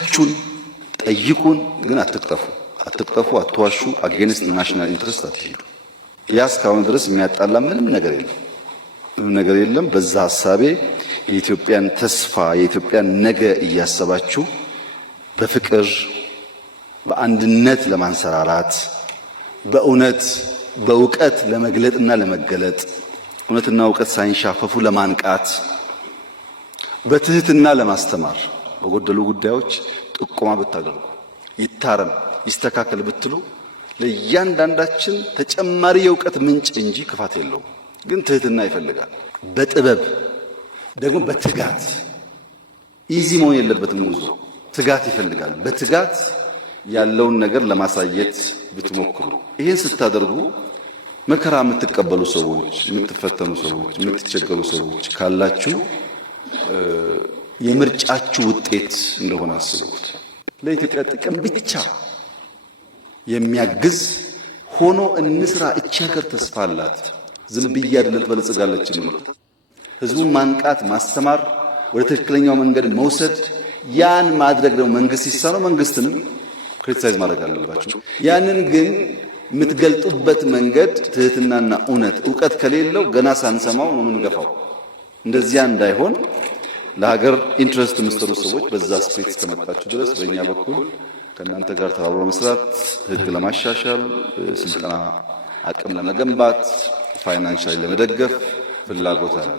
ተቹን፣ ጠይቁን፣ ግን አትቅጠፉ፣ አትዋሹ። አጌንስት ናሽናል ኢንትረስት አትሄዱ። ያ እስካሁን ድረስ የሚያጣላ ምንም ነገር የለም። በዛ ሐሳቤ የኢትዮጵያን ተስፋ የኢትዮጵያን ነገ እያሰባችሁ በፍቅር በአንድነት ለማንሰራራት በእውነት በእውቀት ለመግለጥና ለመገለጥ እውነትና እውቀት ሳይንሻፈፉ ለማንቃት በትህትና ለማስተማር በጎደሉ ጉዳዮች ጥቆማ ብታደርጉ ይታረም ይስተካከል ብትሉ ለእያንዳንዳችን ተጨማሪ የእውቀት ምንጭ እንጂ ክፋት የለውም። ግን ትህትና ይፈልጋል። በጥበብ ደግሞ በትጋት ኢዚ መሆን የለበትም ጉዞ ትጋት ይፈልጋል። በትጋት ያለውን ነገር ለማሳየት ብትሞክሩ ይሄን ስታደርጉ መከራ የምትቀበሉ ሰዎች፣ የምትፈተኑ ሰዎች፣ የምትቸገሩ ሰዎች ካላችሁ የምርጫችሁ ውጤት እንደሆነ አስቡት። ለኢትዮጵያ ጥቅም ብቻ የሚያግዝ ሆኖ እንስራ። እቺ ሀገር ተስፋ አላት። ዝም ብዬ አይደለም ትበለጽጋለች ነው። ህዝቡን ማንቃት፣ ማስተማር፣ ወደ ትክክለኛው መንገድ መውሰድ፣ ያን ማድረግ ደግሞ መንግስት ሲሳነው መንግስትንም ክሪቲሳይዝ ማድረግ አለባችሁ። ያንን ግን የምትገልጡበት መንገድ ትህትናና እውቀት ከሌለው ገና ሳንሰማው ነው የምንገፋው። እንደዚያ እንዳይሆን ለሀገር ኢንትረስት የምትሰሩ ሰዎች በዛ ስፕሪት እስከመጣችሁ ድረስ በእኛ በኩል ከእናንተ ጋር ተባብሮ መስራት፣ ህግ ለማሻሻል፣ ስልጠና አቅም ለመገንባት፣ ፋይናንሻሊ ለመደገፍ ፍላጎት አለ።